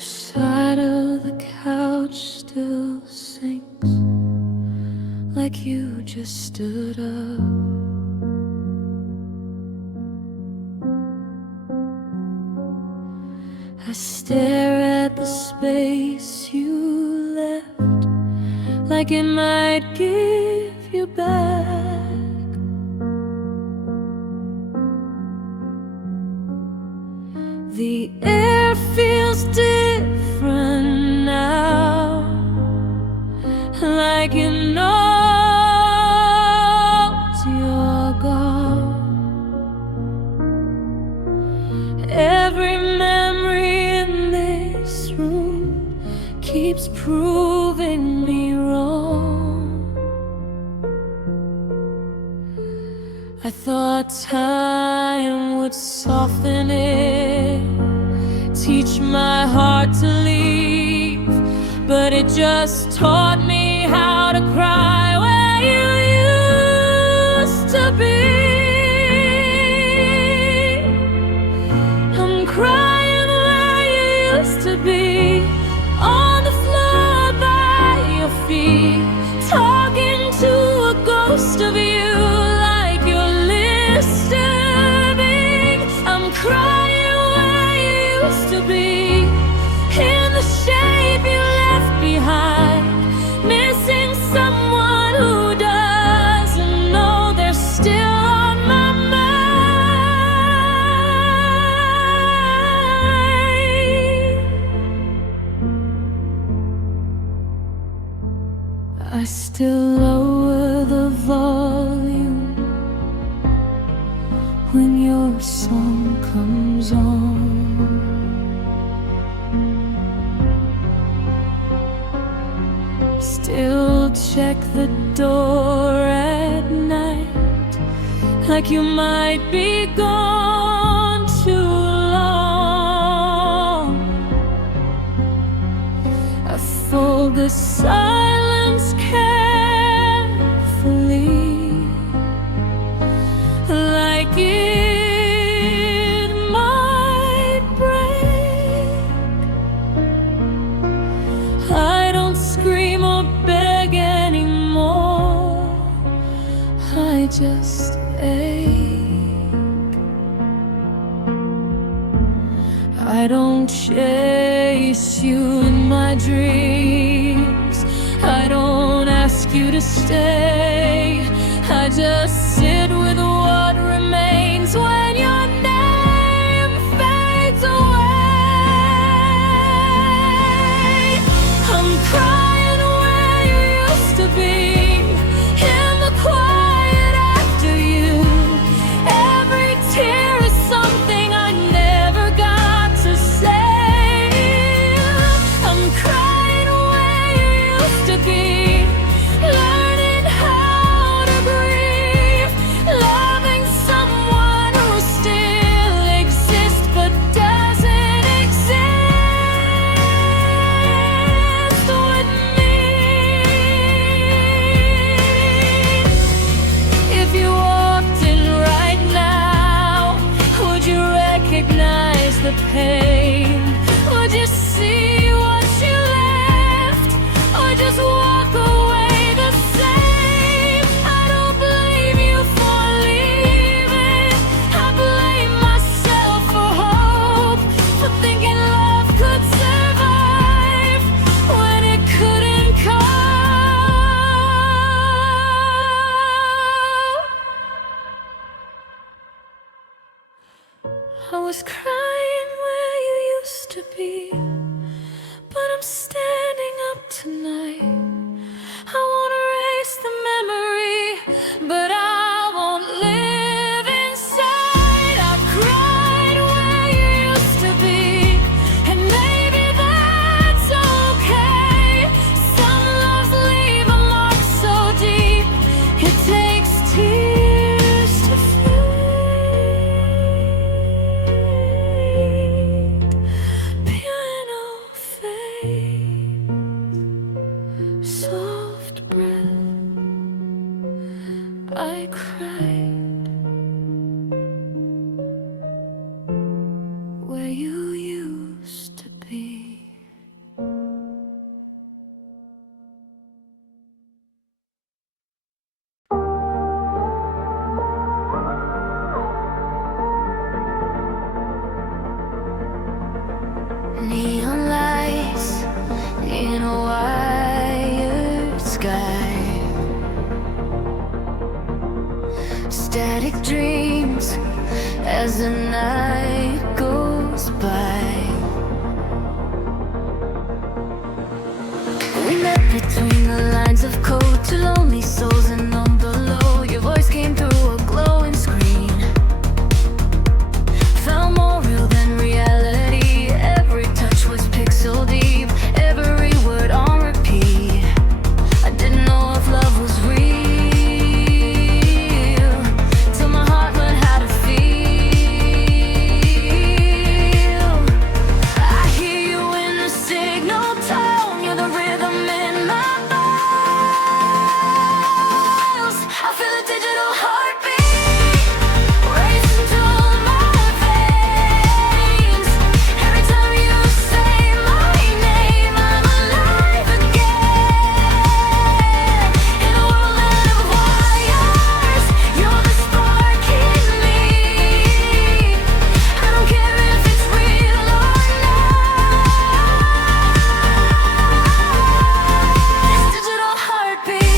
Your side of the couch still sinks like you just stood up. I stare at the space you left, like it might give you back. The air feels different now, like it knows you're gone. Every memory in this room keeps proving me wrong. I thought time would soften it, teach my heart to leave, but it just taught me how to cry where you used to be. I'm crying where you used to be, on the floor by your feet, talking to a ghost of you like you're listening. I'm crying where you used to be, in the shape you left behind, missing someone who doesn't know they're still on my mind. I still lower the volume when your song comes on. Still check the door at night, like you might be gone too long. I fold the silence carefully, like it might break. I don't scream or beg anymore, I just ache. I don't chase you in my dreams, I don't ask you to stay, I just sit with what remains when your name fades away. I'm crying where you used to be, in the quiet after you. Every tear is something I never got to say. I'm crying where you used to be, learning how to grieve, loving someone who still exists but doesn't exist with me. If you walked in right now, would you recognize the pain? Would you see what you left, or just walk away the same? I don't blame you for leaving, I blame myself for hope, for thinking love could survive when it couldn't come. I was crying where you used to be, but I'm standing up tonight. I won't erase the memory, but I won't live inside. I cried where you used to be, and maybe that's okay. Some loves leave a mark so deep, it takes tears to fade. Piano fade. as the night goes by. We met between the lines of code, two lonely souls and on below. Your voice came through a glowing screen, felt more real than reality. Every touch was pixel deep, every word on repeat. I didn't know if love was real till my heart learned how to feel. I hear you in the signal tone, you're the rhythm in my bones. I feel a digital heartbeat racing through my veins. Every time you say my name, I'm alive again. In a world of wires, you're the spark in me. I don't care if it's real or not. This digital heartbeat.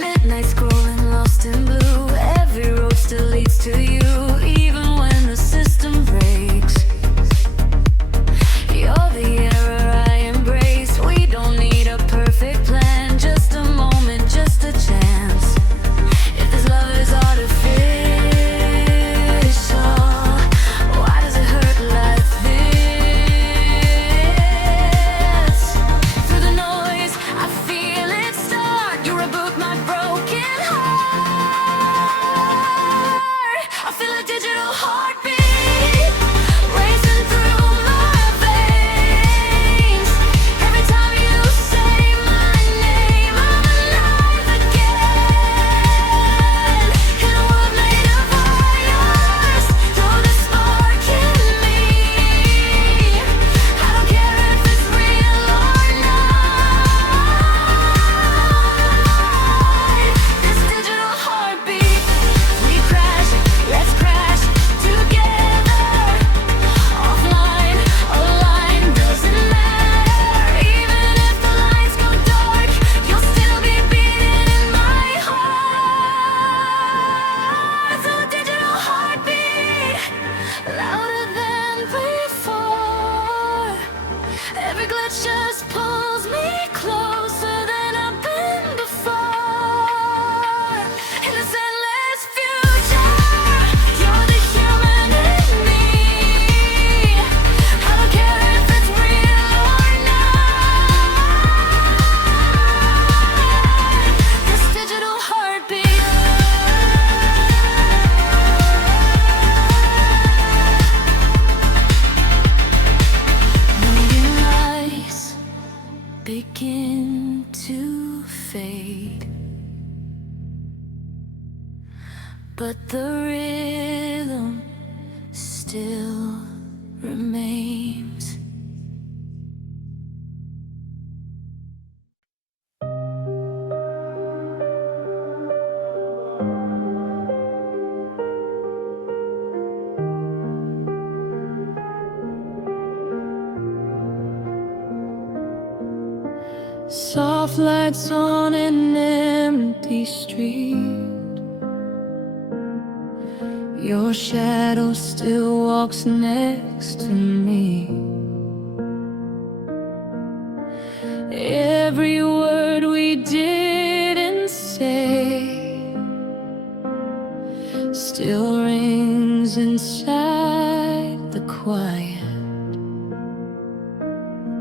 Midnight scrolling, lost in blue. Every road still leads to you, even when the system breaks. You're the error I embrace. We don't need a perfect plan, just a moment, just a chance. If this love is artificial, why does it hurt like this? Through the noise, I feel it start. You reboot my broken heart. I feel a digital heartbeat racing through my veins. Every time you say my name, I'm alive again. In a world made of wires, you're the spark in me. I don't care if it's real or not. This digital heartbeat. We crash, let's crash together. Offline, online, doesn't matter. Even if the lights go dark, you'll still be beating in my heart. So a digital heartbeat, louder than before. Every glitch just pulls me closer than I've been before. In this endless future, you're the human in me. I don't care if it's real or not. This digital heartbeat. Million lights begin to fade, but the rhythm still remains. Soft lights on an empty street. Your shadow still walks next to me. Every word we didn't say still rings inside the quiet.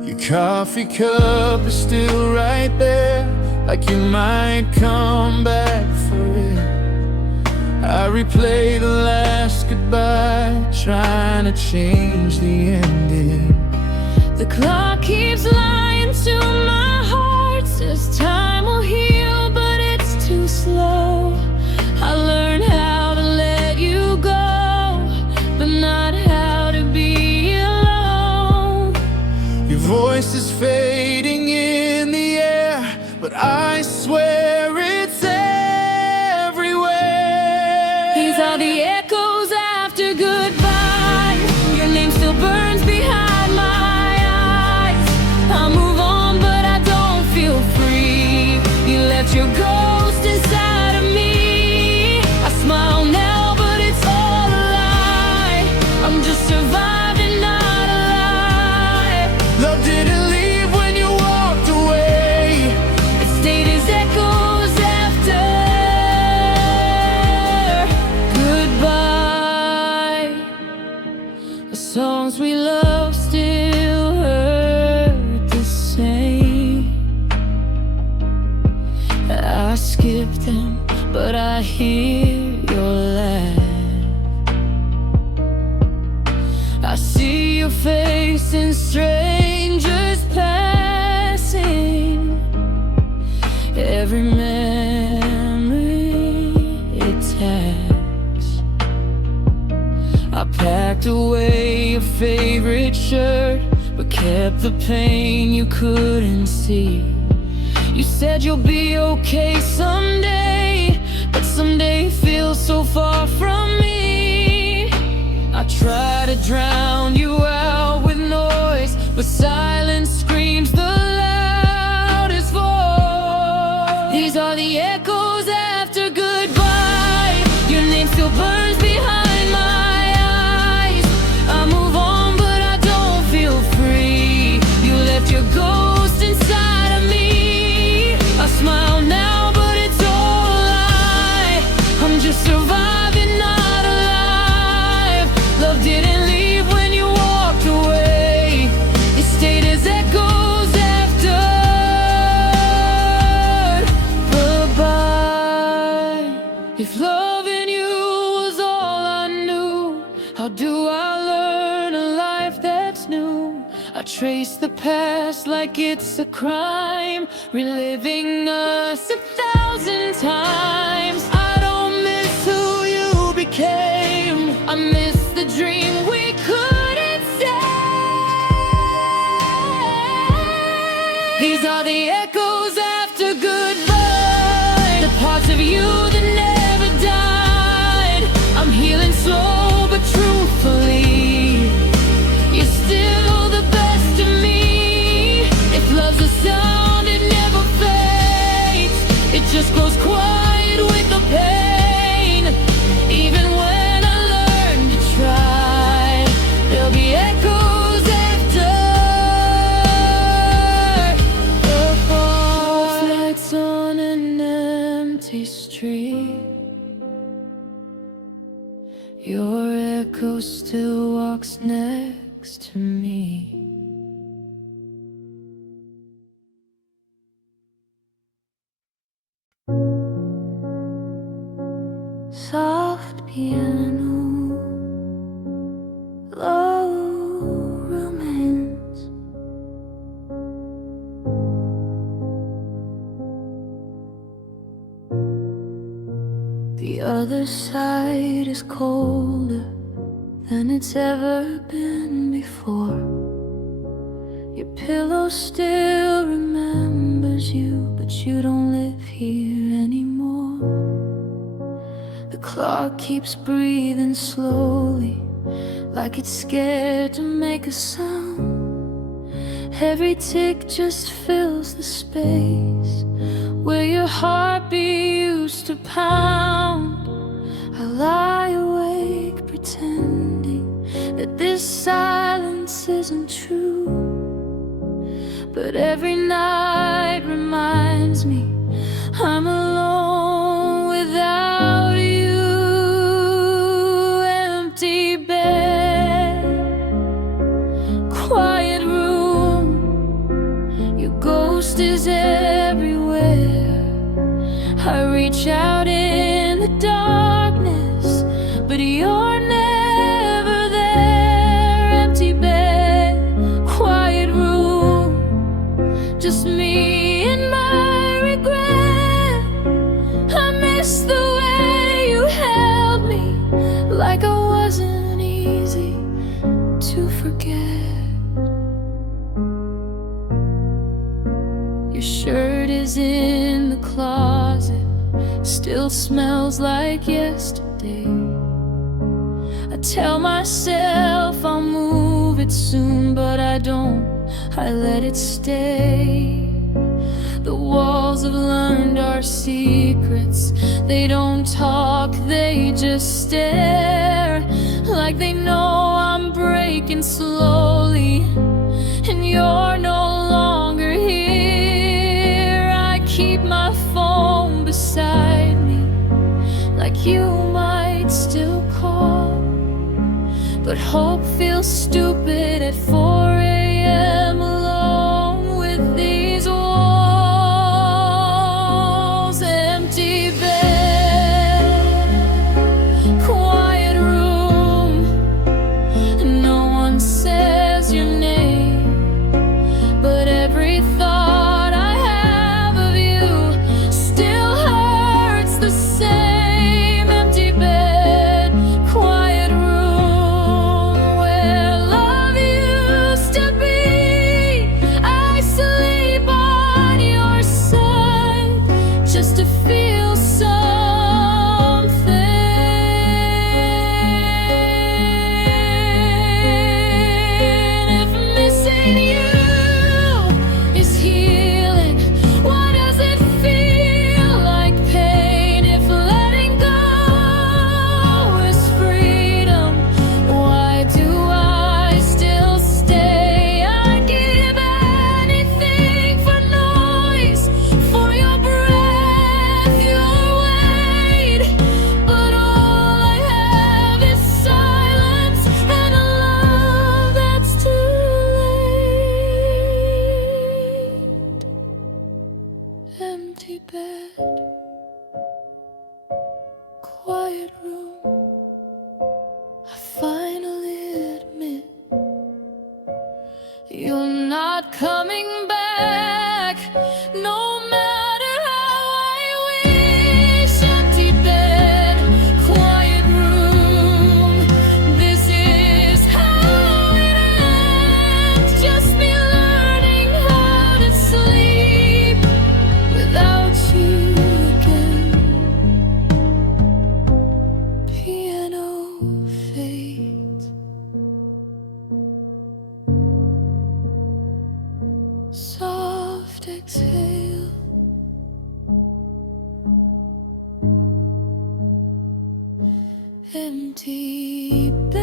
Your coffee cup is still right there, like you might come back for it. I replay the last goodbye, trying to change the ending. The clock keeps lying to my heart, says time will heal, but it's too slow. I learned how to let you go, but not how to be alone. Your voice is fading in the air, but I swear it's everywhere. These are the echoes after goodbye. Your name still burns behind my eyes. I move on, but I don't feel left your ghost inside of me. I smile now, but it's all a lie. I'm just surviving, not alive. Love didn't leave when you walked away. It stayed as echoes after goodbye. The songs we love still hurt the same. I skip them, but I hear your laugh. I see your face in strangers passing. Every memory it tags. I packed away your favorite shirt, but kept the pain you couldn't see. You said you'll be okay someday, but someday feels so far from me. I try to drown you out with noise, but silence screams the loudest voice. These are the echoes after goodbye. Your name still burns behind my eyes. I move on, but I don't feel free. You left your ghost inside of me. I smile now, but it's all a lie. I'm just surviving, not alive. Love didn't leave when you walked away. It stayed as echoes after goodbye. If loving you was all I knew, how do I learn a life that's new? I trace the past like it's a crime, reliving us 1,000 times. I don't miss who you became, I miss the dream we couldn't say. These are the echoes after goodbye, the parts of you that never died. I'm healing slow but truthfully. You're still the best of me. If love's a sound, it never fades. It just grows quiet with the pain. Even when I learn to try, there'll be echoes after the fall. Lights on an empty street. Your echo still walks next to me. Soft piano, low romance. The other side is colder than it's ever been before. Your pillow still remembers you, but you don't live here anymore. The clock keeps breathing slowly, like it's scared to make a sound. Every tick just fills the space where your heartbeat used to pound. I lie awake pretending that this silence isn't true, but every night reminds me I'm alone without you. Empty bed, quiet room, your ghost is everywhere. I reach out in the darkness, but you're never there. Empty bed, quiet room, just me and my regret. I miss the way you held me, like I wasn't easy to forget. Your shirt is in the closet, still smells like yesterday. I tell myself I'll move it soon, but I don't, I let it stay. The walls have learned our secrets. They don't talk, they just stare, like they know I'm breaking slowly, and you're no longer here. I keep my phone beside me, like you might still call, but hope feels stupid at 4 a.m. alone with these walls. Empty bed, quiet room, no one says your name, but every thought I have of you still hurts the same. Empty bed, quiet room, where love used to be. I sleep on your side just to feel something. If missing you is healing, why does it feel like pain? If letting go is freedom, why do I still stay? I'd give anything for noise, for your breath, your weight, but all I have is silence and a love that's too late. Empty bed, quiet room, I finally admit you're not coming back, no matter how I wish. Empty bed, quiet room, this is how it ends. Just me learning how to sleep without you again. Piano fades, soft exhale. Empty bed,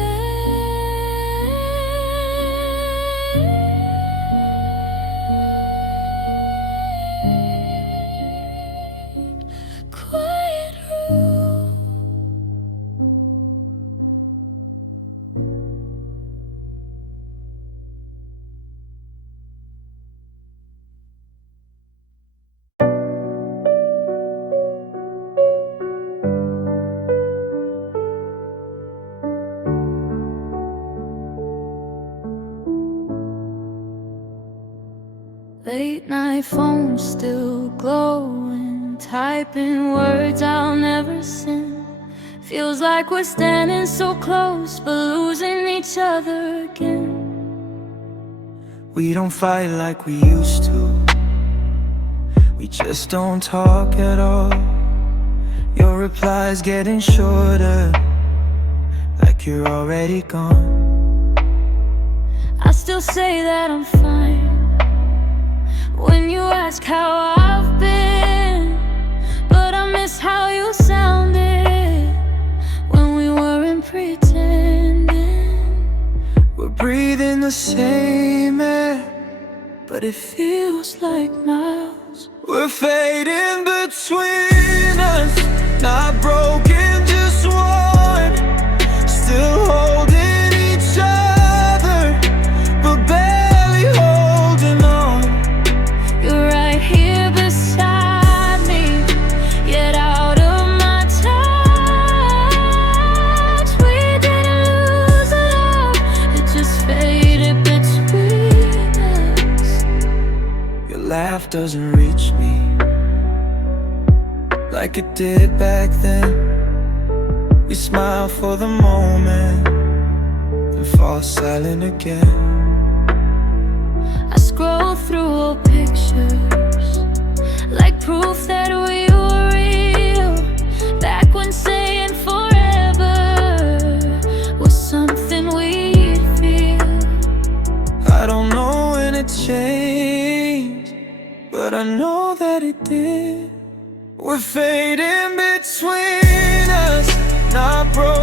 quiet room. Late night phone still glowing, typing words I'll never send. Feels like we're standing so close, but losing each other again. We don't fight like we used to. We just don't talk at all. Your replies getting shorter, like you're already gone. I still say that I'm fine when you ask how I've been, but I miss how you sounded when we weren't pretending. We're breathing the same air, but it feels like miles. We're fading between us, not broken, just one. Still holding each other, but barely holding on. You're right here beside me, yet out of my touch. We didn't lose it all, it just faded between us. Your laugh doesn't reach me like it did back then. We smile for the moment and fall silent again. I scroll through old pictures, like proof that we were real. Back when saying forever was something we'd feel. I don't know when it changed, but I know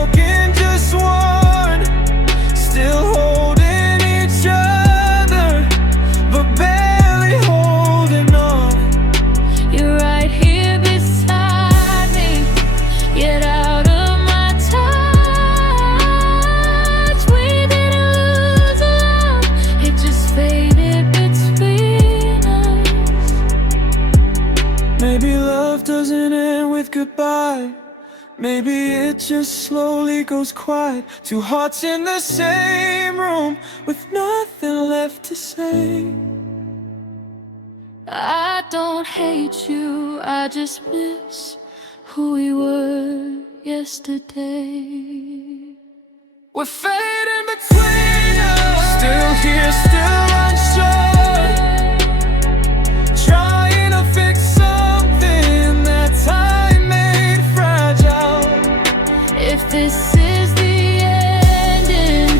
broke in just one, still holding each other, but barely holding on. You're right here beside me, yet out of my touch. We didn't lose love, it just faded between us. Maybe love doesn't end with goodbye. Maybe it just slowly goes quiet. Two hearts in the same room with nothing left to say. I don't hate you, I just miss who we were yesterday. We're fading between us, still here, still unsure, trying to fix something that time made fragile. If this is the ending,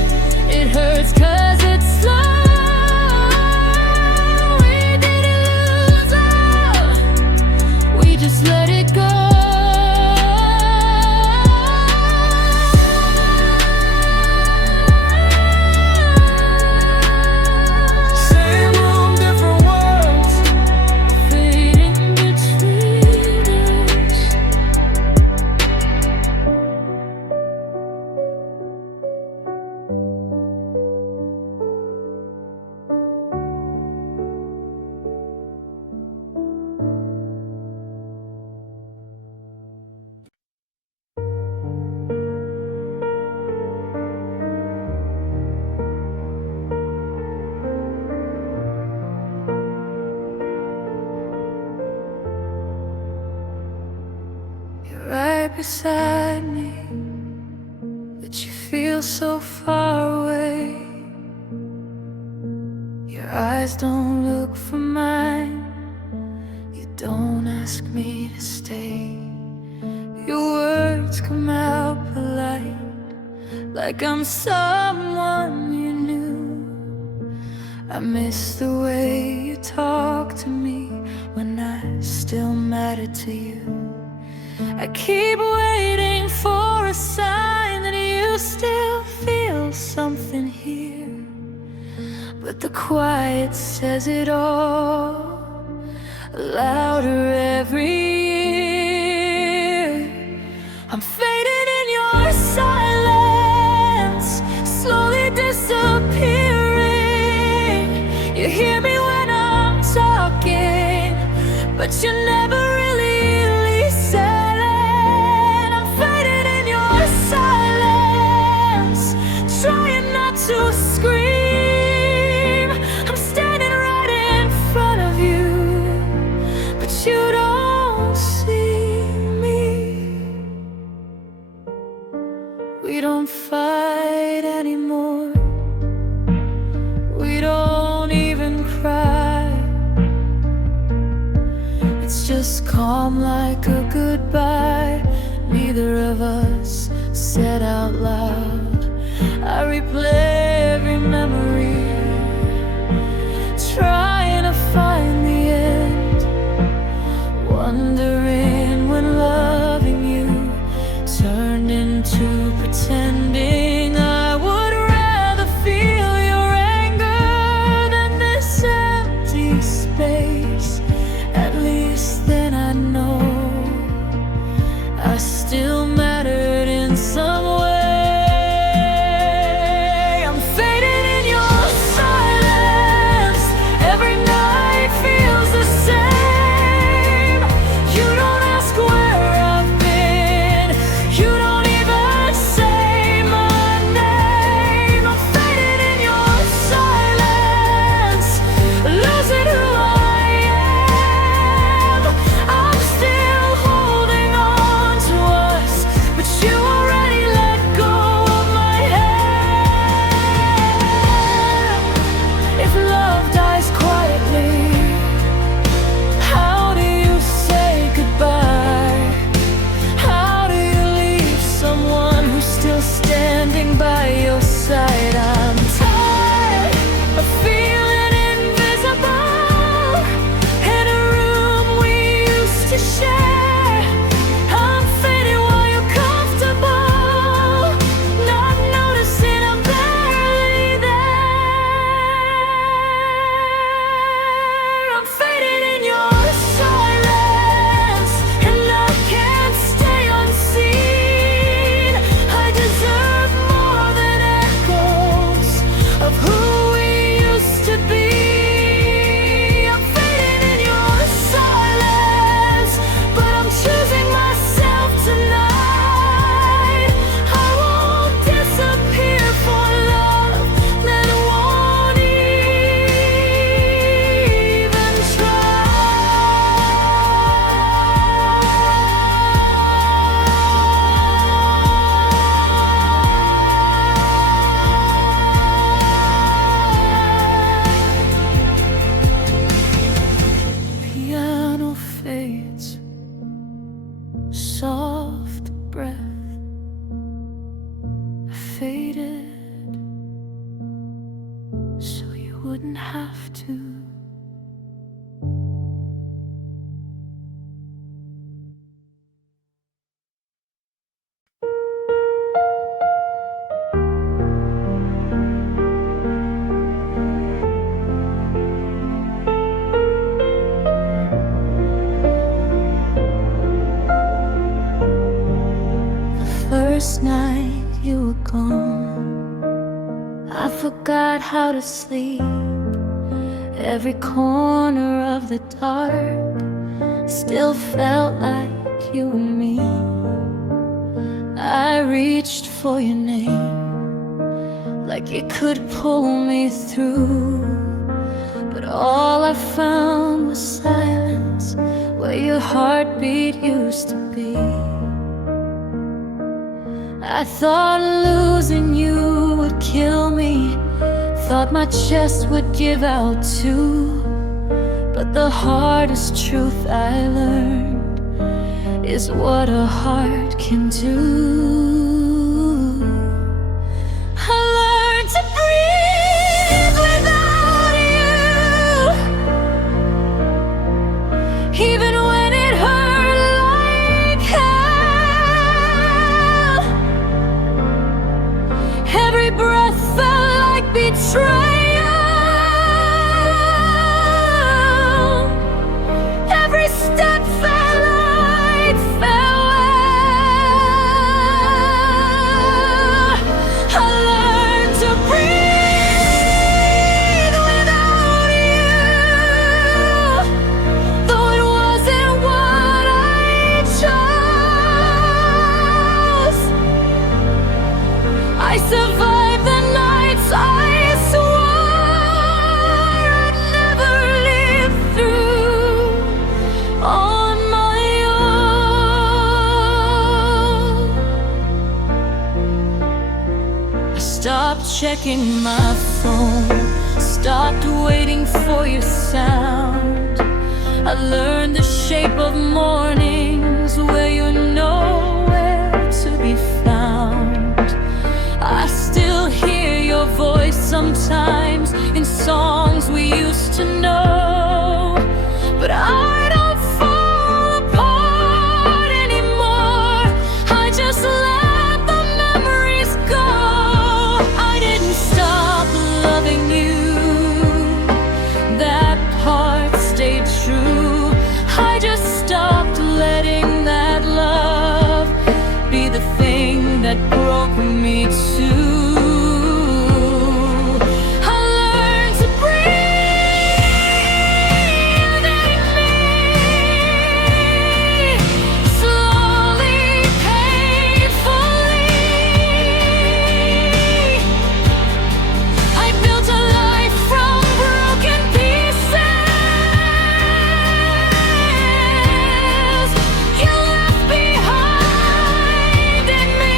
it hurts 'cause it's slow. We didn't lose love, we just let it go. Same room, different worlds, Fading between us. You're right beside me, but you feel so far away. Your eyes don't look for mine, you don't ask me to stay. Your words come out polite, like I'm someone you knew. I miss the way you talk to me when I still matter to you. I keep waiting for a sign that you still feel something here, but the quiet says it all, louder every year. I'm fading in your silence, slowly disappearing. You hear me when I'm talking, but you never really listen. I'm fading in your silence, trying not to scream. I'm standing right in front of you, but you don't see me. We don't fight anymore, we don't even cry. It's just calm like a goodbye, neither of us said out loud. I replay every memory, trying to find the end, wondering when loving you turned into pretending. I would rather feel your anger than this empty space. At least then I know I still mattered in some way. I'm fading in your silence, every night feels the same. You don't ask where I've been, you don't even say my name. I'm fading in your silence, losing who I am. I'm still holding on to us, but you already let go of my hand. If love dies quietly, how do you say goodbye? How do you leave someone who's still standing by your side? I'm tired of feeling invisible in a room we used to share. I'm fading while you're comfortable, faded so you wouldn't have to. First night you were gone, I forgot how to sleep. Every corner of the dark still felt like you and me. I reached for your name like it could pull me through, but all I found was silence where your heartbeat used to be. I thought losing you would kill me, thought my chest would give out too. But the hardest truth I learned is what a heart can do. I learned to breathe without you, even when it hurt like hell. Every breath felt like betrayal. Every step felt like farewell. I learned to breathe without you, though it wasn't what I chose. I survived the nights I swore I'd never live through on my own. I stopped checking my phone, stopped waiting for your sound. I learned the shape of mornings where you're nowhere to be found. I still hear your voice sometimes in songs we used to know, but I don't fall apart anymore. I just let the memories go. I didn't stop loving you, that part stayed true. I just stopped letting that love be the thing that broke me too. I learned to breathe in me, slowly, painfully. I built a life from broken pieces you left behind in me.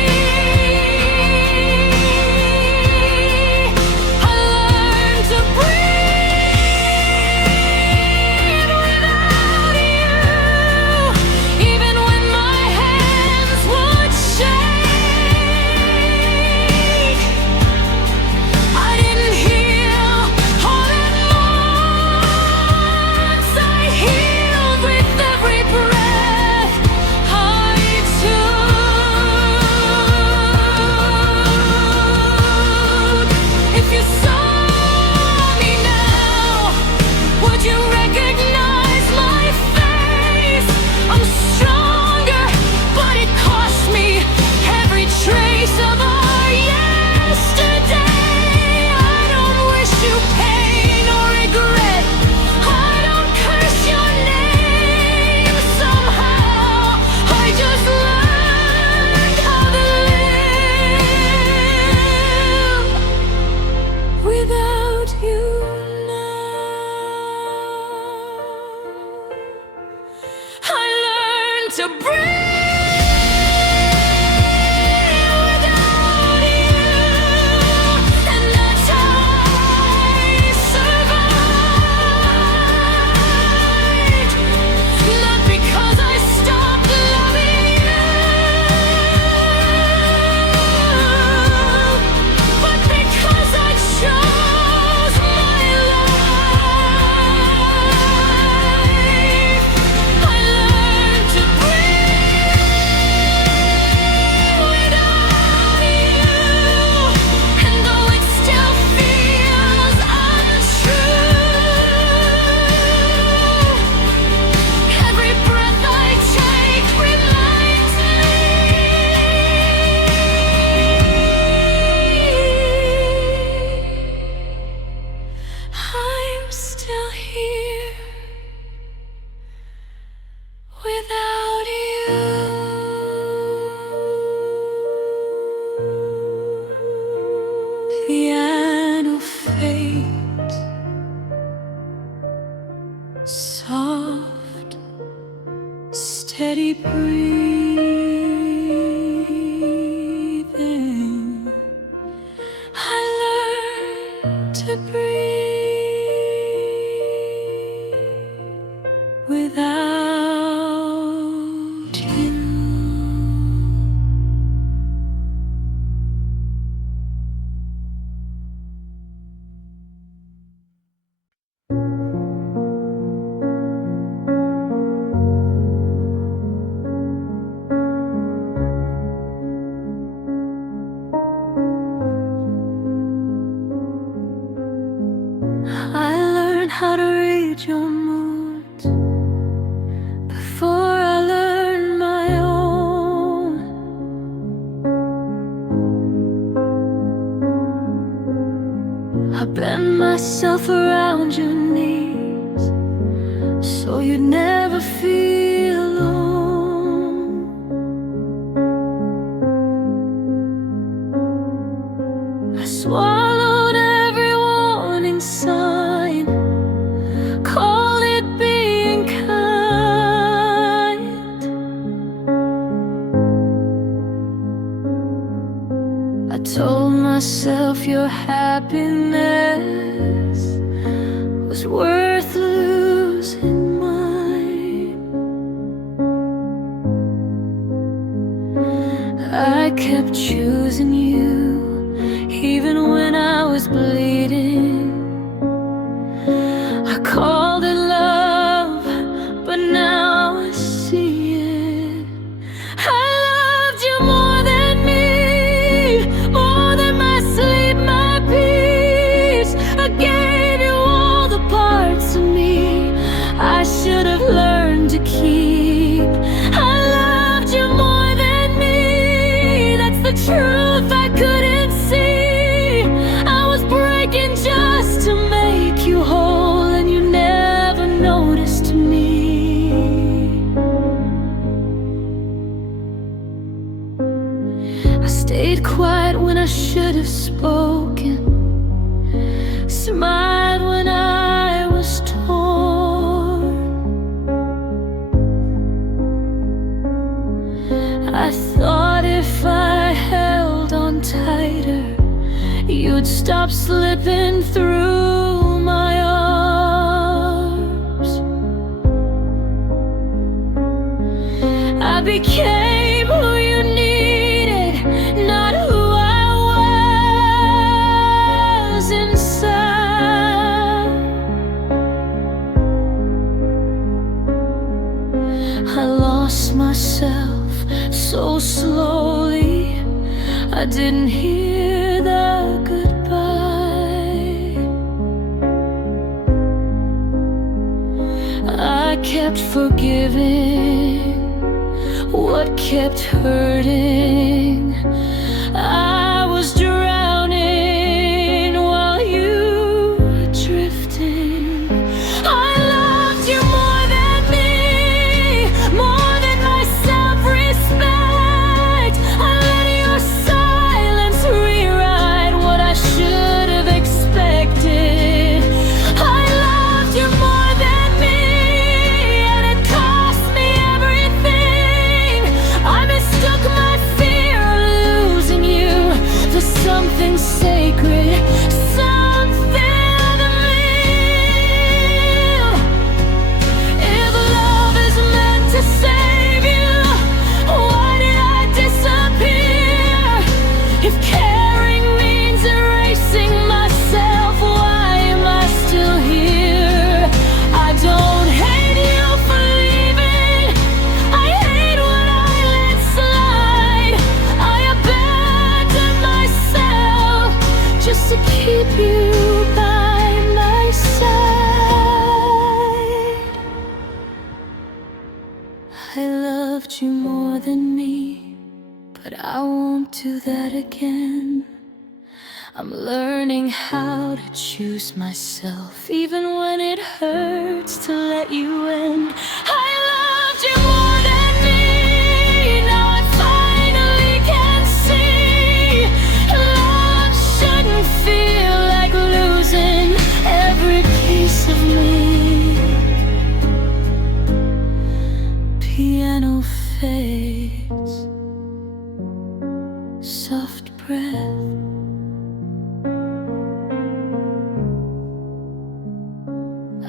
read your moods before I learned my own. I bend myself around your knees so you'd never feel alone. I swallowed every warning sign, called it being kind. I told myself your happiness was worth losing mine. I kept choosing you even when I was bleeding. I called it love, but now I see it. I loved you more than me, more than my sleep, my peace. I gave you all the parts of me I should have learned to keep. I loved you more than me, that's the truth I couldn't see. I was breaking just to make you whole, and you never noticed me. I stayed quiet when I should have spoken, smiled when I was torn. I thought if I held on tighter, you'd stop slipping through my arms. I became who you needed, not who I was inside. I lost myself so slowly, I didn't hear the goodbye. I kept forgiving what kept hurting. I was drowning while you were drifting. I loved you more than me, more than my self-respect. I let your silence rewrite what I should have expected. I loved you more than me, and it cost me everything. I mistook my fear of losing you for something sacred, something unreal. If love is meant to save you, why did I disappear? If caring means erasing myself, why am I still here? I don't hate you for leaving, I hate what I let slide. I abandoned myself just to keep you by my side. I loved you more than me, but I won't do that again. I'm learning how to choose myself, even when it hurts to let you in. I loved you more than me, now I finally can see. Love shouldn't feel like losing every piece of me. Piano fades, soft breath.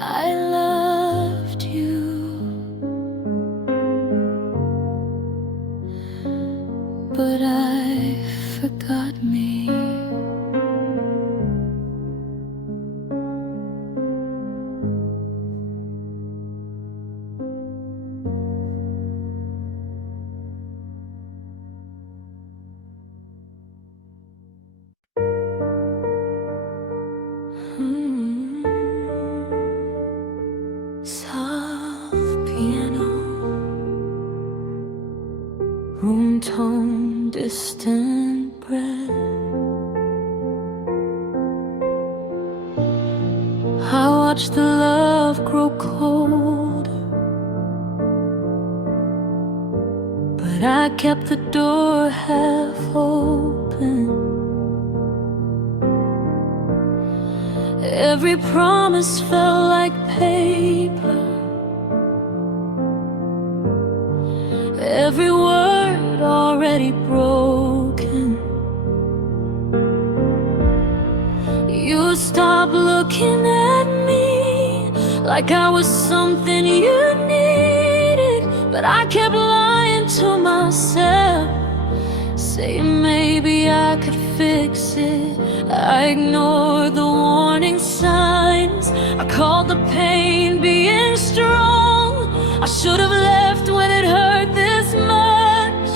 I loved you, but I forgot me. watched the love grow cold, but I kept the door half open. Every promise felt like paper, every word already broken. You stopped looking at me like I was something you needed, but I kept lying to myself, saying maybe I could fix it. I ignored the warning signs, I called the pain being strong. I should have left when it hurt this much,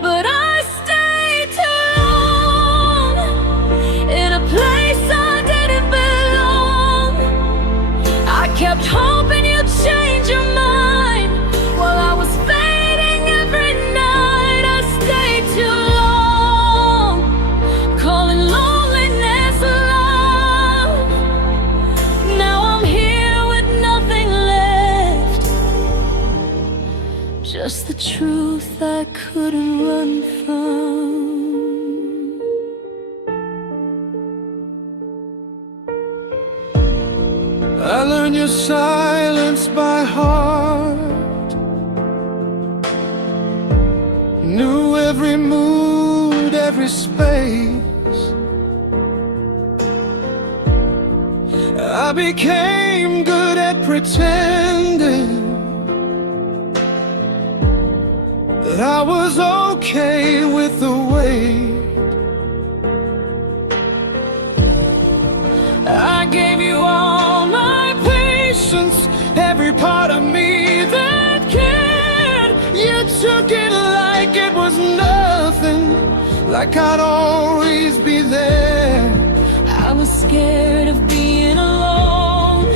but I stayed too long in a place I didn't belong. I kept hoping you'd change your mind while I was fading every night. I stayed too long, calling loneliness love. Now I'm here with nothing left, just the truth I couldn't run from. I learned your silence by heart, knew every mood, every space. I became good at pretending that I was okay with the wait. I gave you all my patience, every part of me that cared. You took it like it was nothing, like I'd always be there. I was scared of being alone,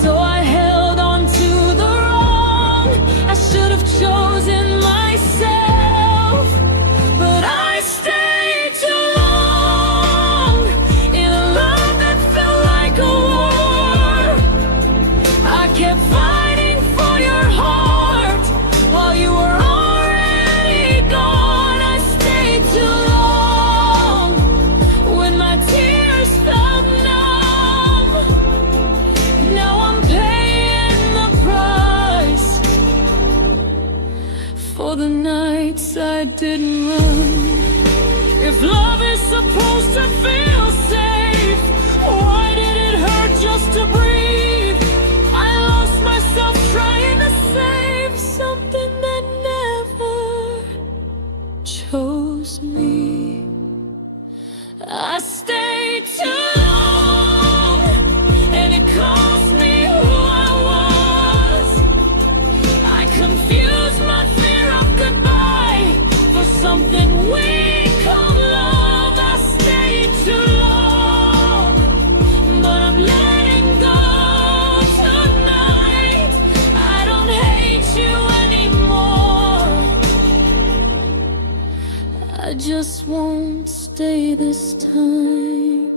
so I held on to the wrong. I should have chosen myself, but I stayed too long in a love that felt like a war. I kept fighting for your heart while you were already gone. I stayed too long when my tears felt numb. Now I'm paying the price for the nights I didn't run. If love is supposed to feel safe, why did it hurt just to breathe? I lost myself trying to save something that never chose me. I stayed too long, and it cost me who I was. I confused my fear of goodbye for something we call love. I stayed too long, but I'm letting go tonight. I don't hate you anymore, I just won't stay this time.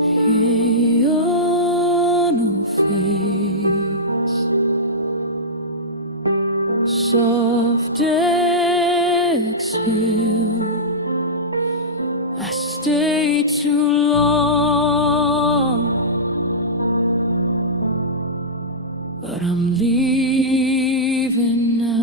Hey, on no face, soft exhale. I stayed too long, but I'm leaving now.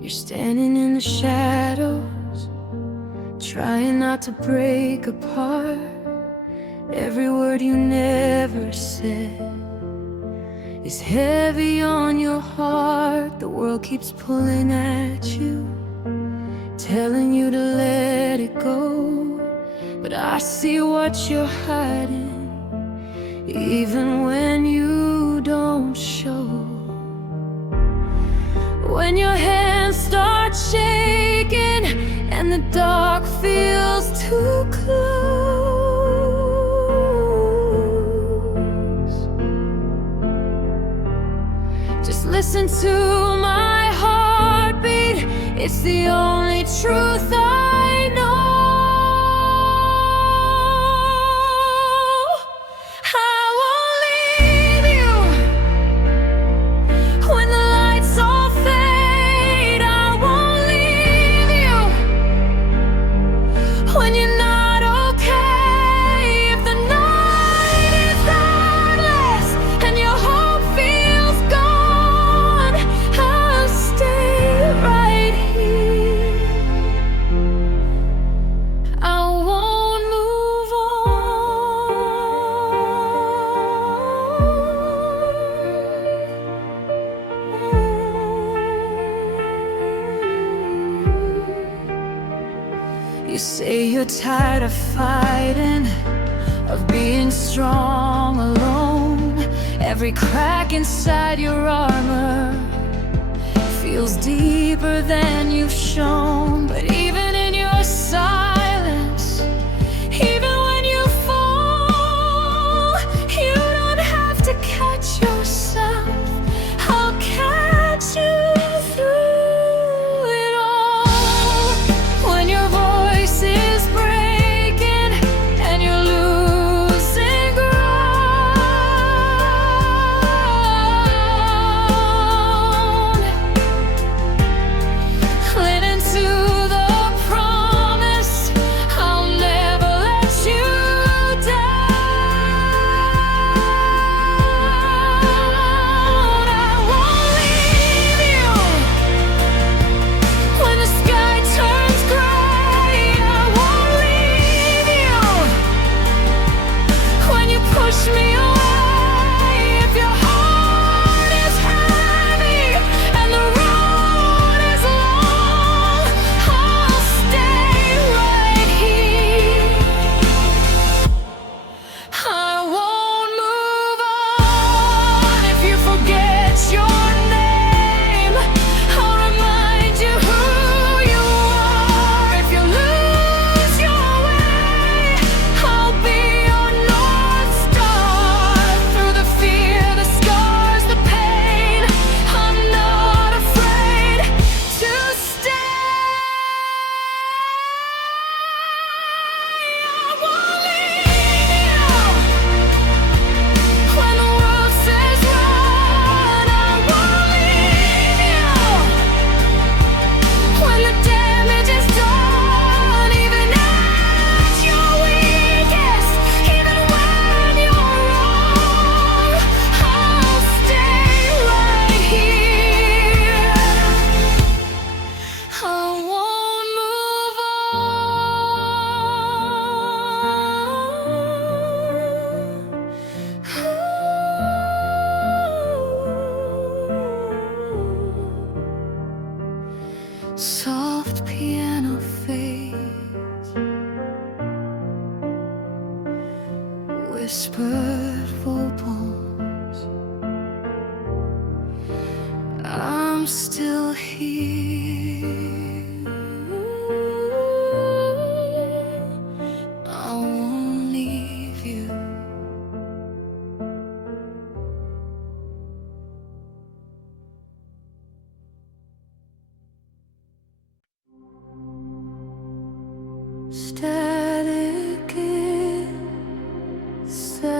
You're standing in the shadows, trying not to break apart. Every word you never said is heavy on your heart. The world keeps pulling at you, telling you to let it go, but I see what you're hiding, even when you don't show. When your hands start shaking the dark feels too close. Just listen to my heartbeat, it's the only truth I know. When you're not okay, if the night is endless and your hope feels gone, I'll stay right here. I won't move on. You say you're tired of fighting, of being strong alone. Every crack inside your armor feels deeper than you've shown. But even in your silence, even when you fall, you don't have to catch yourself. I'll catch you through it all. When your voice is breaking and you're losing ground, lean into the promise I'll never let you down. I won't leave you when the sky turns gray. I won't leave you when you push me away. If your heart is heavy and the road is long, I'll stay right here. I won't move on if you forget your name. I'll remind you who you are. If you lose your way, I'll be your North Star. Through the fear, the scars, the pain, I'm not afraid to stay. I won't leave you when the world says run. I won't leave you when the damage is done. Even at your weakest, even when you're wrong, I'll stay right here. I won't move on. Soft piano fades, whispered vocals. I'm still here. I won't leave you. Static in satellites,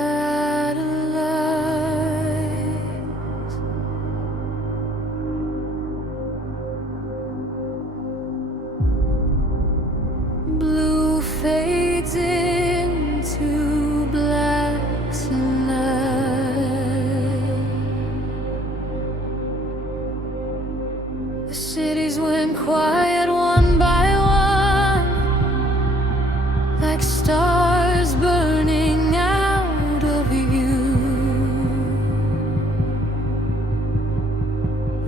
blue fades into black tonight. The cities went quiet one by one, like stars burning out of you.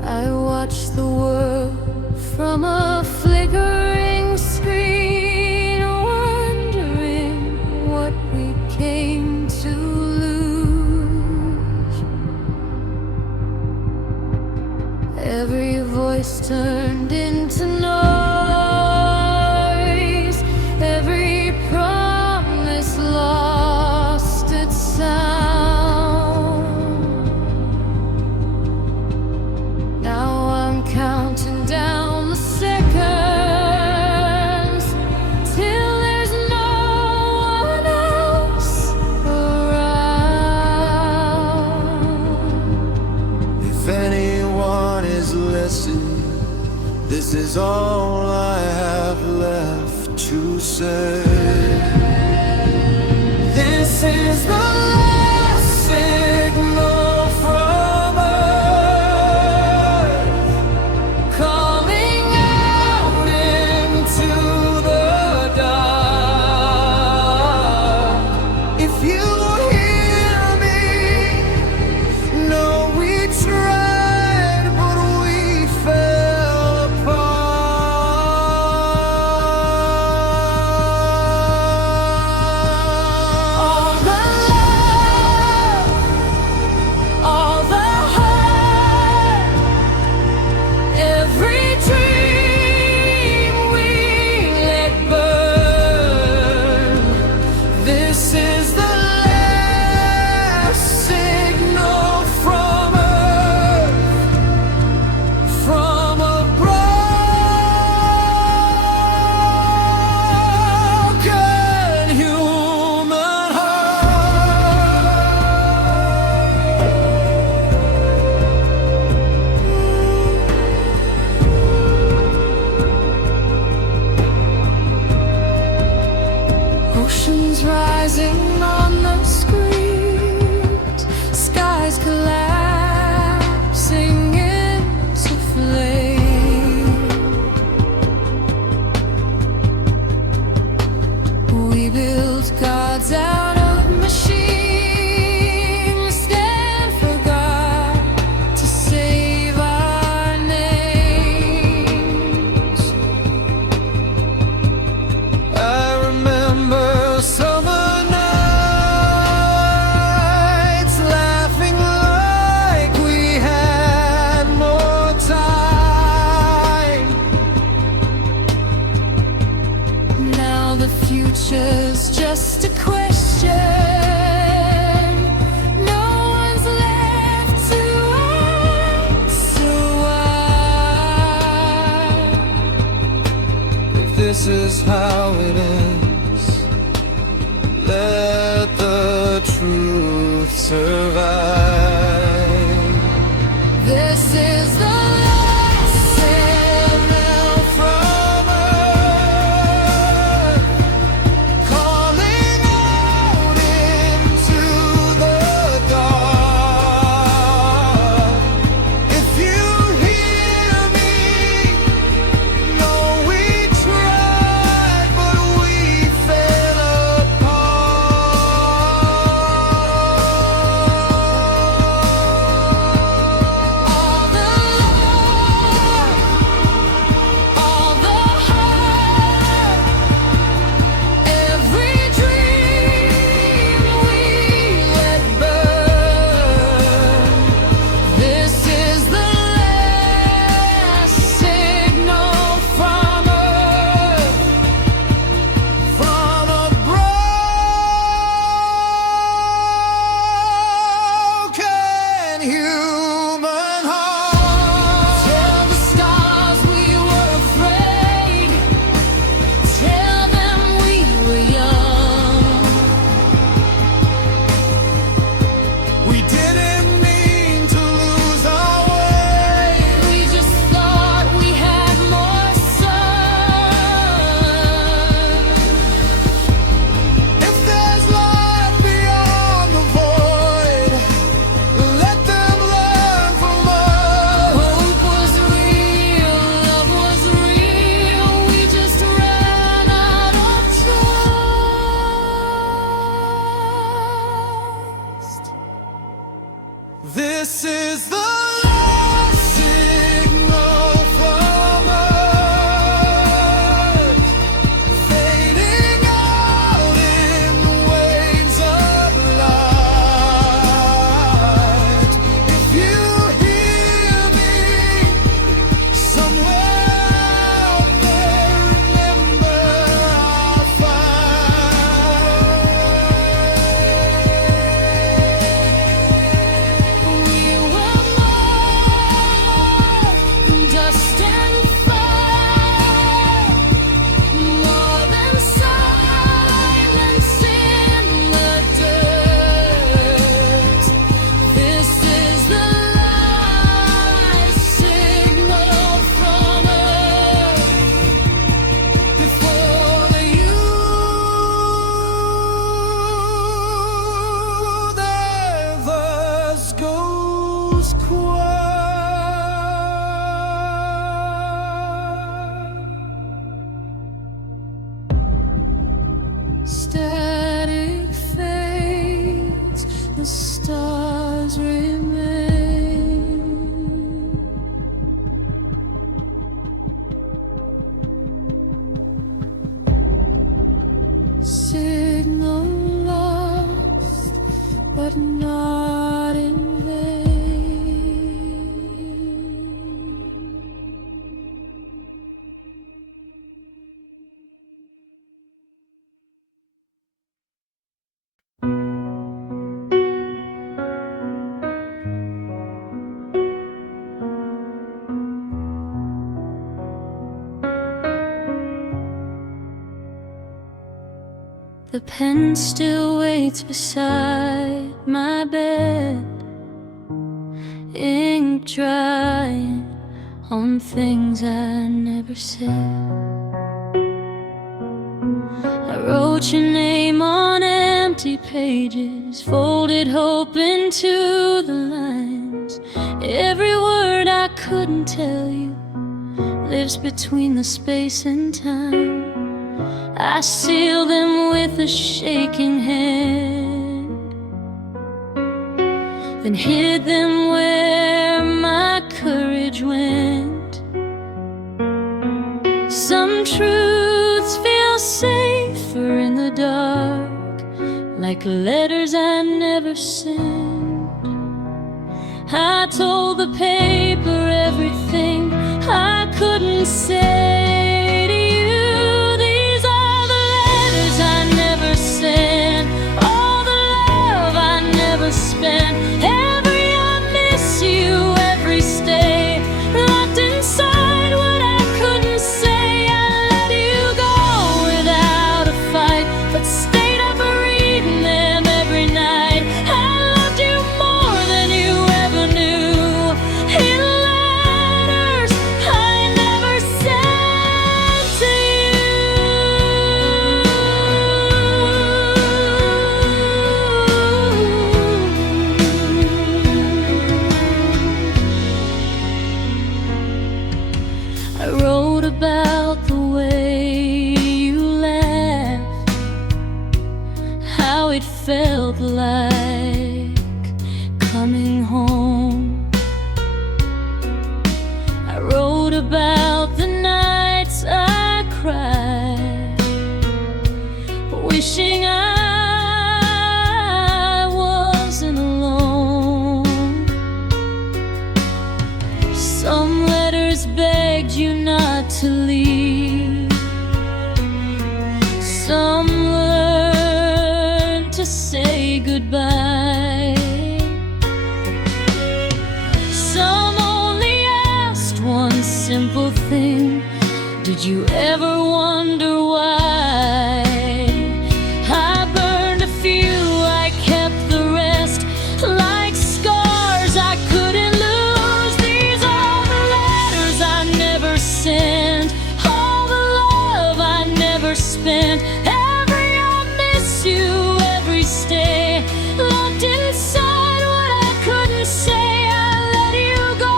I watched the world from a flickering screen, wondering what we came to lose. Every voice turned into noise. mercy. This is all I have left to say. This is the last signal from earth, calling out into the dark. If you hear me, know we tried, but we fell apart. All the hurt, every dream we let burn. This is the last signal from earth, from a broken human heart. Oceans rising on the screens, skies collapsing into flame. We build gods out of machines, stand for God to save our names. I remember summer nights, laughing like we had more time. Now the future's just a question. No one's left to answer why. If this is how it ends, let the truth survive. This is the last signal From earth, calling out into the dark. If you hear me, know we tried, but we fell apart. all the The pen still waits beside my bed, ink drying on things I never said. I wrote your name on empty pages, folded hope into the lines. Every word I couldn't tell you lives between the space and time. I sealed them with a shaking hand, then hid them where my courage went. Some truths feel safer in the dark, like letters I never sent. I told the paper everything I couldn't say to you. These are the letters I never sent, all the love I never spent. Every I miss you, every stay, locked inside what I couldn't say. I let you go without a fight, but stayed up reading them every night. I loved you more than you ever knew, in letters I never sent to you. I wrote about the way you laughed, how it felt like coming home. I wrote about the nights I cried, wishing I wasn't alone. Some letters begged you not to leave, some learned to say goodbye, some only asked one simple thing: did you ever wonder why? I burned a few, I kept the rest, like scars I couldn't lose. These are the letters I never sent, all the love I never spent. Every I miss you, every stay, locked inside what I couldn't say. I let you go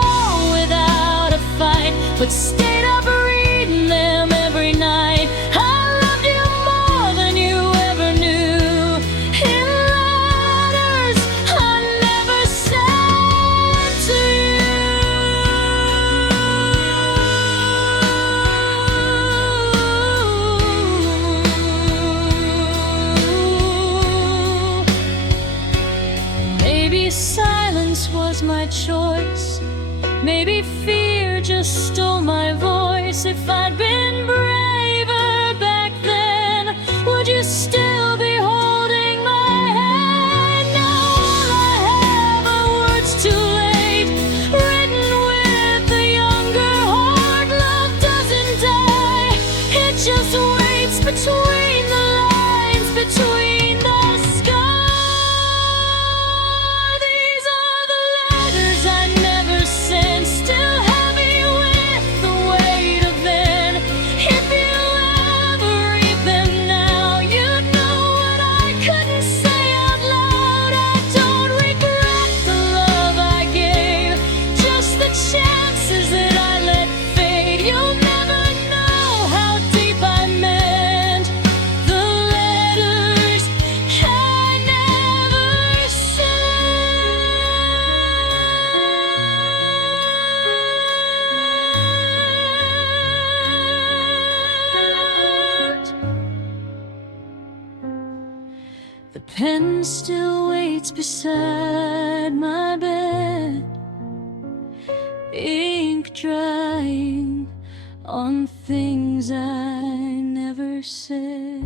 without a fight, but stayed up reading them every night. I loved you more than you ever knew, in letters I never sent to you. Maybe silence was my choice, maybe fear just stole my voice. If I'd been braver back then, would you still be holding my hand? Now all I have are words too late, written with a younger heart. Love doesn't die, it just waits between the lines, between the skies. These are the letters I never sent, still heavy with the weight of then. If you ever read them now, you'd know what I couldn't say out loud. I don't regret the love I gave, just the chances that I let fade. You'll never know how deep I meant the letters I never sent. The pen still waits beside my bed, ink drying on things I never said.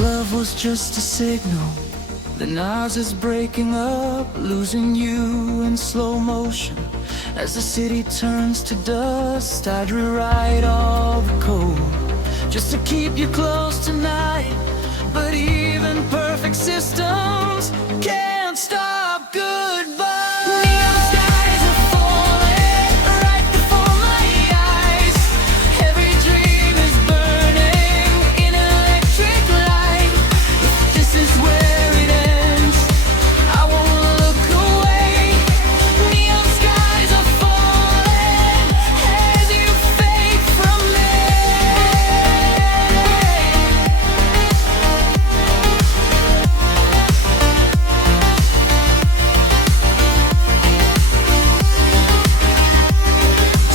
love was just a signal, then ours is breaking up, losing you in slow motion. As the city turns to dust, I'd rewrite all the code just to keep you close tonight. But even perfect systems can't stop goodbye. Neon skies are falling right before my eyes. Every dream is burning in electric light. If this is where it ends, I won't look away. Neon skies are falling as you fade from me.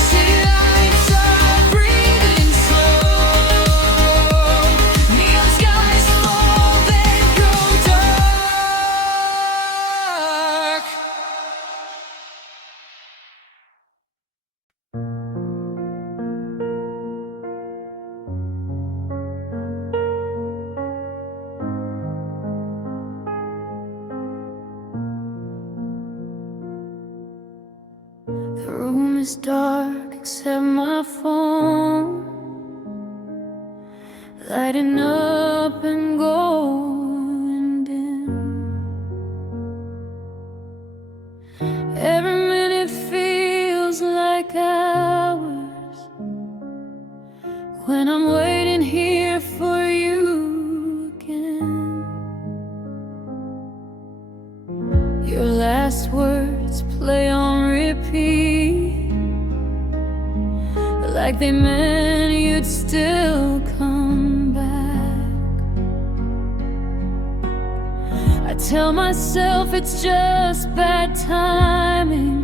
City lights are breathing slow. Neon skies fall, then go dark. The room is dark except my phone, lighting up and going dim. Every minute feels like hours when I'm waiting here for you again. Your last words play on repeat, like they meant you'd still come back. I tell myself it's just bad timing,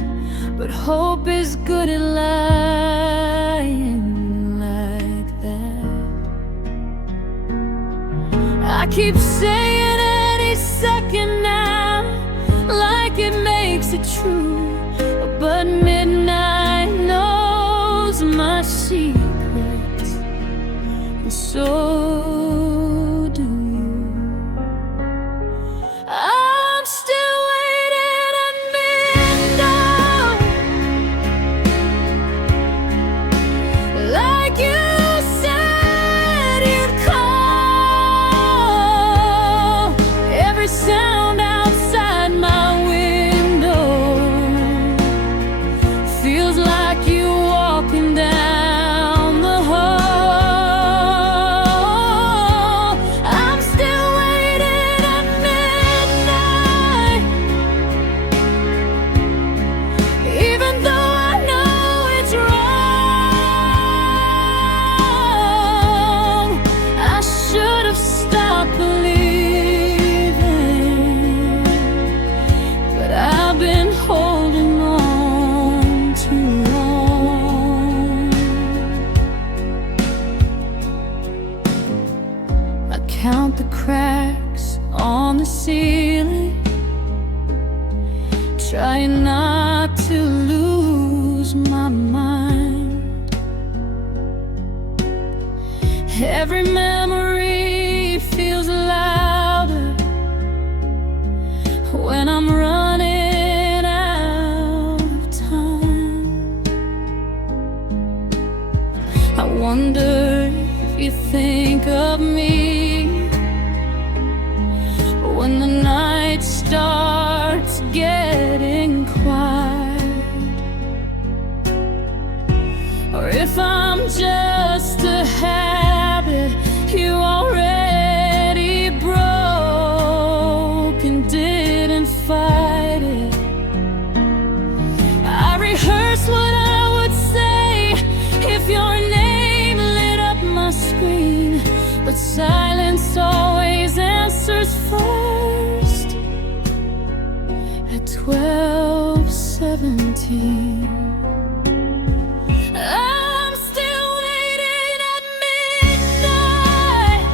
but hope is good at lying like that. I keep saying any second now, like it makes it true, but midnight knows my secrets, and so do you. I'm still waiting at midnight, like you said you'd call. Every sound outside my window feels like you walking down the hall. I'm still waiting at midnight, even though I know it's wrong. I should have stopped believing, but I've been holding on too long. I count the cracks on the ceiling, trying not to lose my mind. Every memory feels louder when I'm running out of time. I wonder if you think of me when the night starts getting quiet, or if I'm just a habit you already broke and didn't fight it. I rehearse what I would say if your name lit up my screen, but silence always answers first at 12:17. I'm still waiting at midnight,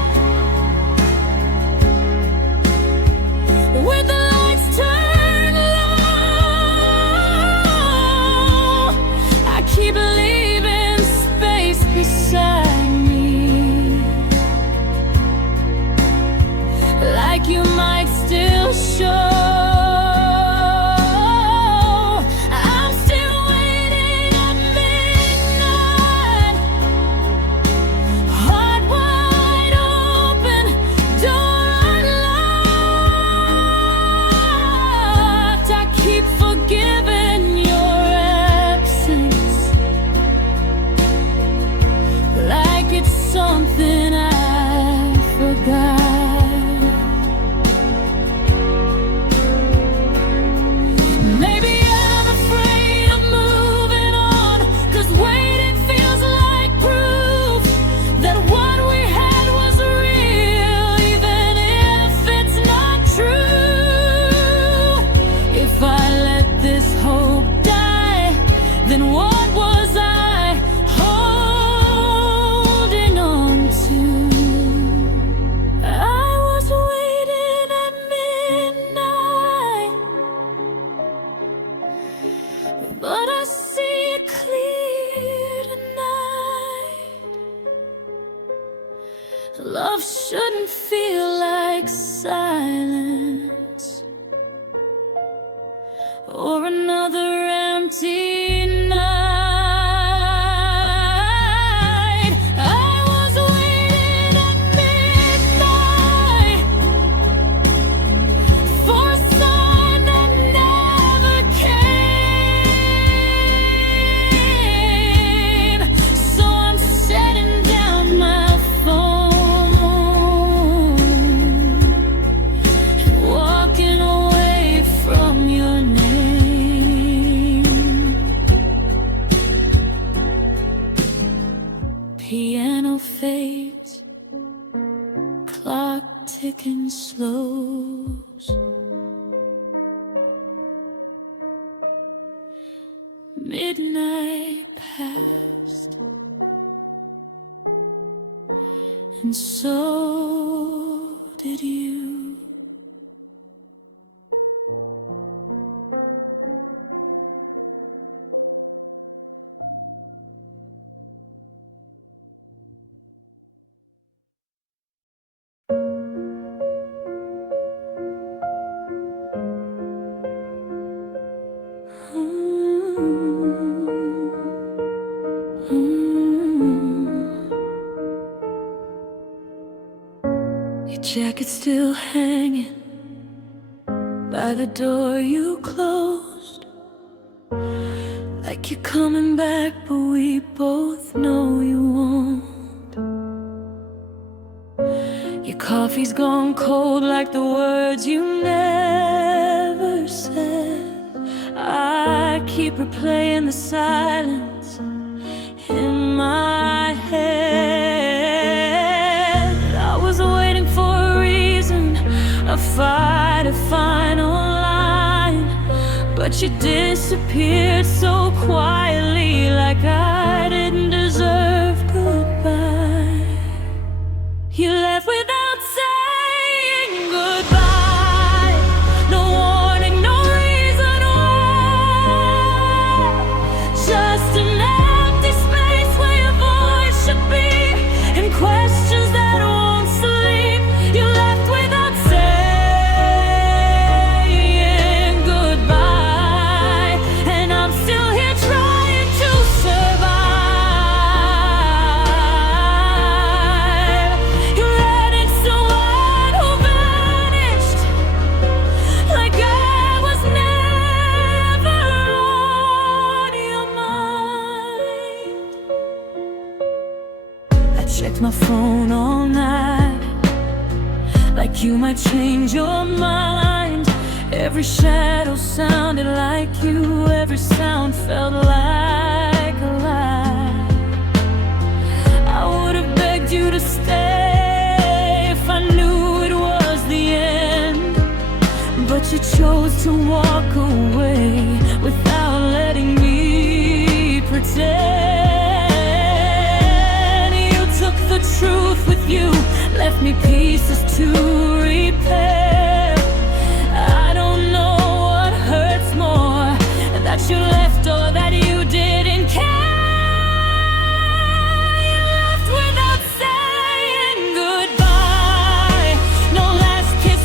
with the lights turned low. I keep leaving space beside me. like you might still show. I'm still waiting at midnight, heart wide open, door unlocked. I keep forgiving your absence, like it's something I forgot. Maybe I'm afraid of moving on, 'cause waiting feels like proof that what we had was real, even if it's not true. If I let this hope die, then what was I holding on to? I was waiting at midnight, but I see it clear tonight. Love shouldn't feel like silence or another empty night. I was waiting at midnight for a sign that never came. So I'm setting down my phone and walking away from your name. Piano fades, clock ticking slows. Midnight passed, and so did you. Your jacket's still hanging by the door you closed, like you're coming back, but we both know you won't. Your coffee's gone cold, like the words you never said. I keep replaying the silence in my head. I was waiting for a reason, a fight, a final line, but you disappeared so quietly, like I didn't deserve goodbye. You left without saying goodbye. No warning, no reason why. Just an empty space where your voice should be, and questions that won't sleep. You left without saying goodbye, and I'm still here trying to survive. You let in someone who vanished, like I was never on your mind. I checked my phone all night, like you might change your mind. Every shadow sounded like you, every sound felt like a lie. I would have begged you to stay if I knew it was the end, but you chose to walk away without letting me pretend. You took the truth with you, left me pieces to repair. I don't know what hurts more, that you left or that you didn't care. You left without saying goodbye. No last kiss,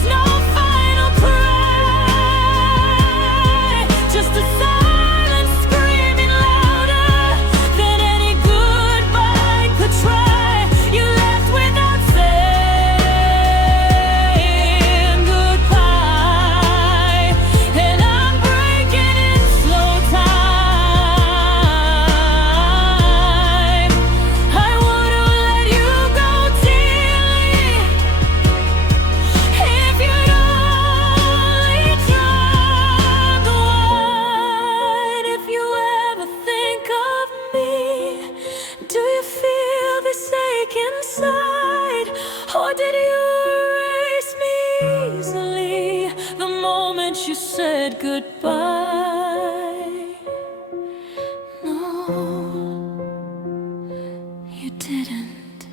that you said goodbye. No, you didn't.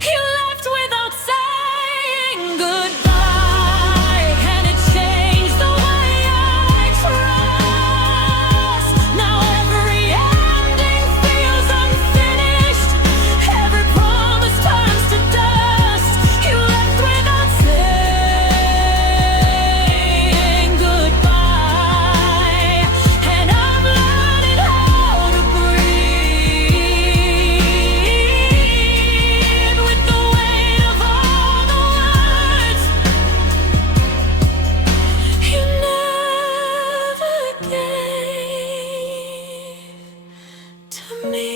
You left without saying goodbye, and it changed the way I trust. Now every ending feels unfinished, every promise turns to dust. You left without saying goodbye, and I'm learning how to breathe with the weight of all the words you never gave to me.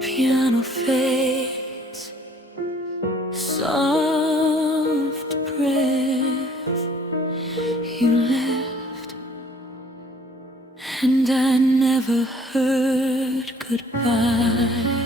Piano fades, soft breath. You left, and I never heard goodbye.